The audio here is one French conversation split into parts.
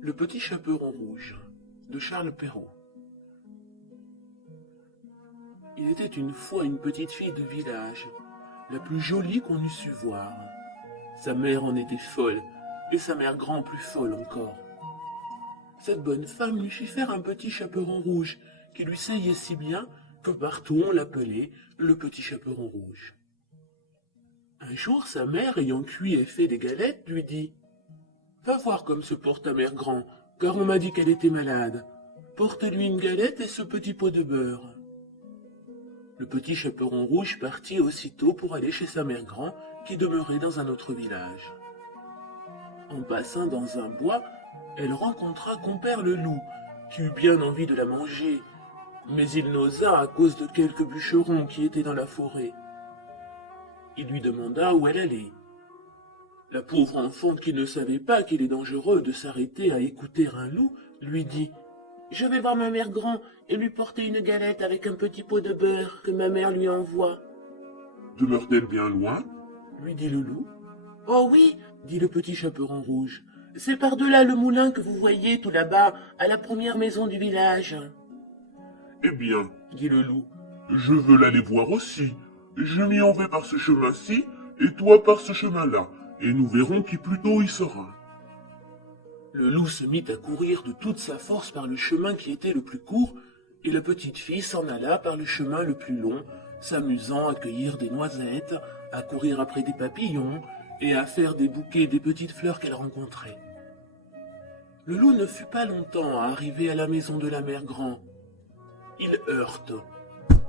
Le petit chaperon rouge de Charles Perrault. Il était une fois une petite fille de village, la plus jolie qu'on eût su voir. Sa mère en était folle, et sa mère grand plus folle encore. Cette bonne femme lui fit faire un petit chaperon rouge, qui lui seyait si bien que partout on l'appelait le petit chaperon rouge. Un jour, sa mère, ayant cuit et fait des galettes, lui dit « Va voir comme se porte ta mère grand, car on m'a dit qu'elle était malade. Porte-lui une galette et ce petit pot de beurre. » Le petit chaperon rouge partit aussitôt pour aller chez sa mère grand, qui demeurait dans un autre village. En passant dans un bois, elle rencontra compère le loup, qui eut bien envie de la manger, mais il n'osa à cause de quelques bûcherons qui étaient dans la forêt. Il lui demanda où elle allait. La pauvre enfant, qui ne savait pas qu'il est dangereux de s'arrêter à écouter un loup, lui dit « Je vais voir ma mère grand et lui porter une galette avec un petit pot de beurre que ma mère lui envoie. » « Demeure-t-elle bien loin ?» lui dit le loup. « Oh oui, dit le petit chaperon rouge, c'est par-delà le moulin que vous voyez tout là-bas, à la première maison du village. »« Eh bien, dit le loup, je veux l'aller voir aussi. Je m'y en vais par ce chemin-ci, et toi par ce chemin-là, et nous verrons qui plus tôt y sera. » Le loup se mit à courir de toute sa force par le chemin qui était le plus court, et la petite fille s'en alla par le chemin le plus long, s'amusant à cueillir des noisettes, à courir après des papillons, et à faire des bouquets des petites fleurs qu'elle rencontrait. Le loup ne fut pas longtemps à arriver à la maison de la mère grand. Il heurte.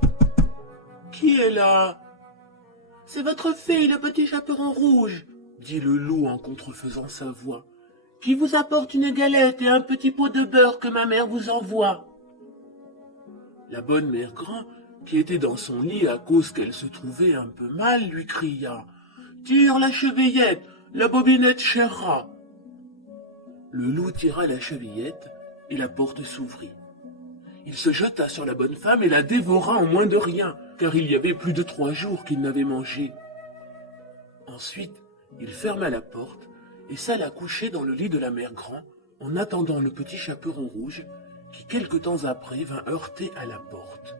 « Qui est là ?»« C'est votre fille, le petit chaperon rouge, » dit le loup en contrefaisant sa voix, « qui vous apporte une galette et un petit pot de beurre que ma mère vous envoie. » La bonne mère grand, qui était dans son lit à cause qu'elle se trouvait un peu mal, lui cria « Tire la chevillette, la bobinette cherra !» Le loup tira la chevillette et la porte s'ouvrit. Il se jeta sur la bonne femme et la dévora en moins de rien, car il y avait plus de 3 jours qu'il n'avait mangé. Ensuite, il ferma la porte et s'alla coucher dans le lit de la mère grand, en attendant le petit chaperon rouge, qui quelque temps après vint heurter à la porte.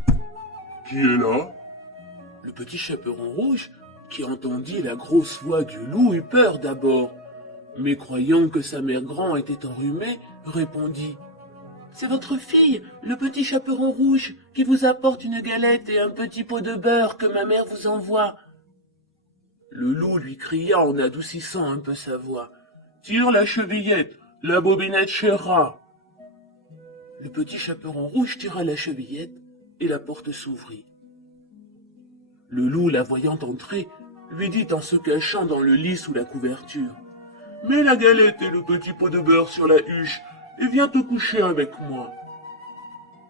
« Qui est là ?» Le petit chaperon rouge, qui entendit la grosse voix du loup, eut peur d'abord, mais croyant que sa mère grand était enrhumée, répondit « C'est votre fille, le petit chaperon rouge, qui vous apporte une galette et un petit pot de beurre que ma mère vous envoie. » Le loup lui cria en adoucissant un peu sa voix « Tire la chevillette, la bobinette cherra !» Le petit chaperon rouge tira la chevillette et la porte s'ouvrit. Le loup, la voyant entrer, lui dit en se cachant dans le lit sous la couverture « Mets la galette et le petit pot de beurre sur la huche et viens te coucher avec moi. »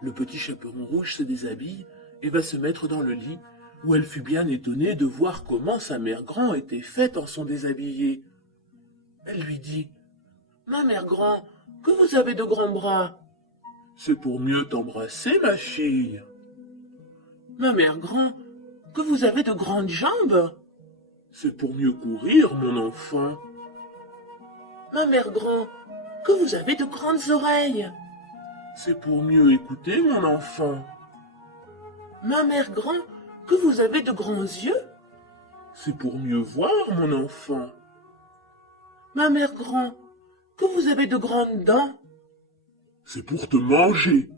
Le petit chaperon rouge se déshabille et va se mettre dans le lit, où elle fut bien étonnée de voir comment sa mère grand était faite en son déshabillé. Elle lui dit « Ma mère grand, que vous avez de grands bras. »« C'est pour mieux t'embrasser, ma fille. »« Ma mère grand, que vous avez de grandes jambes. »« C'est pour mieux courir, mon enfant. »« Ma mère grand, que vous avez de grandes oreilles. »« C'est pour mieux écouter, mon enfant. »« Ma mère grand, que vous avez de grands yeux. »« C'est pour mieux voir, mon enfant. »« Ma mère grand, que vous avez de grandes dents. »« C'est pour te manger. »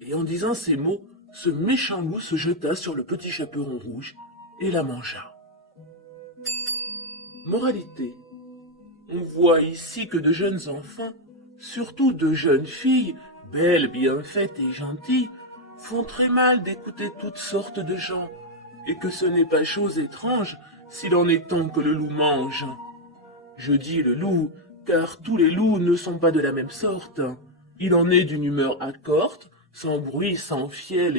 Et en disant ces mots, ce méchant loup se jeta sur le petit chaperon rouge et la mangea. Moralité. On voit ici que de jeunes enfants, surtout de jeunes filles, belles, bien faites et gentilles, font très mal d'écouter toutes sortes de gens, et que ce n'est pas chose étrange s'il en est temps que le loup mange. Je dis le loup, car tous les loups ne sont pas de la même sorte. Il en est d'une humeur accorte, sans bruit, sans fiel